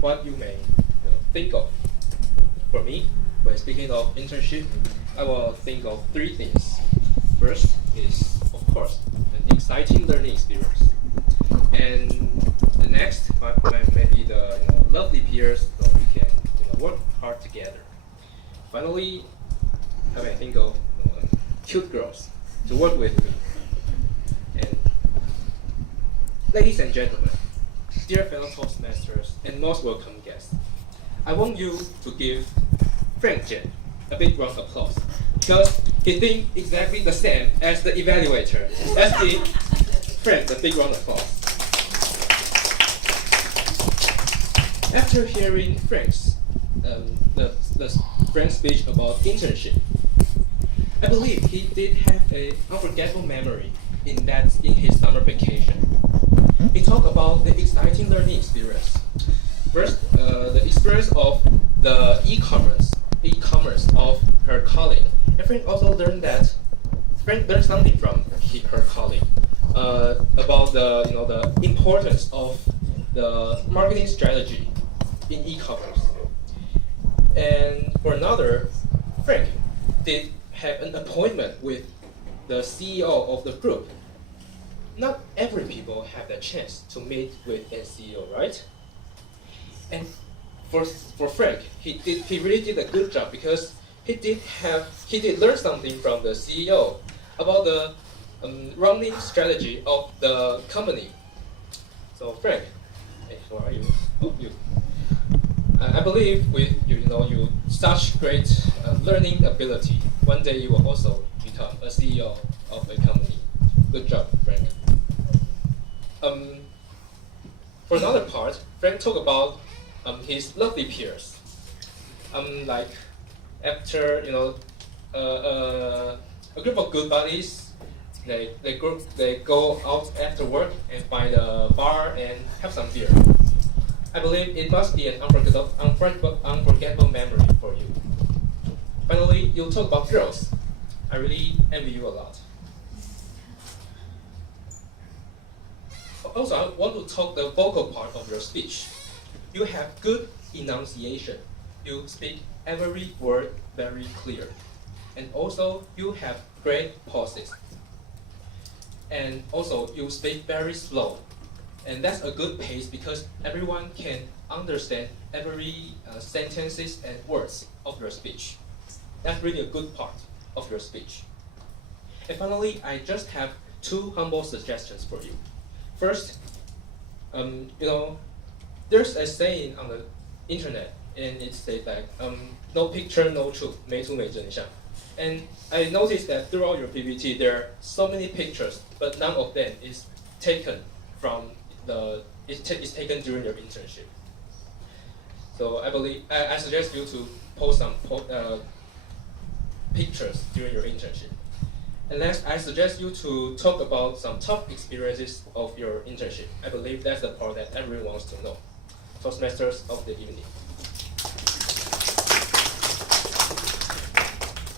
what you may think of. For me, when speaking of internship, I will think of three things. First is, of course, an exciting learning experience. And the next might be the lovely peers so we can work hard together. Finally, I may think of cute girls to work with me. And ladies and gentlemen, dear fellow Toastmasters and most welcome guests, I want you to give Frank Chien a big round of applause because he thinks exactly the same as the evaluator. Let's give Frank a big round of applause. After hearing Frank's Frank's speech about internship, I believe he did have an unforgettable memory in his summer vacation. He talked about the exciting learning experience. First, the experience of the e-commerce of her colleague. And Frank also learned something from her colleague about the importance of the marketing strategy in e-commerce. And for another, Frank did have an appointment with the CEO of the group. Not every people have the chance to meet with a CEO, right? And for Frank, he really did a good job because he did learn something from the CEO about the running strategy of the company. So Frank, hey, how are you? Oh, you. I believe with you such great learning ability, one day you will also become a CEO of a company. Good job, Frank. For another part, Frank talked about his lovely peers. Like after a group of good buddies, they go out after work and find a bar and have some beer. I believe it must be an unforgettable memory for you. Finally, you talk about girls. I really envy you a lot. Also, I want to talk the vocal part of your speech. You have good enunciation. You speak every word very clear. And also, you have great pauses. And also, you speak very slow. And that's a good pace because everyone can understand every sentences and words of your speech. That's really a good part of your speech. And finally, I just have two humble suggestions for you. First, there's a saying on the internet, and it says like, no picture, no truth, 没图没真相. And I noticed that throughout your PPT, there are so many pictures, but none of them is taken taken during your internship. So I suggest you to post some pictures during your internship. And next, I suggest you to talk about some top experiences of your internship. I believe that's the part that everyone wants to know. Toastmasters of the evening.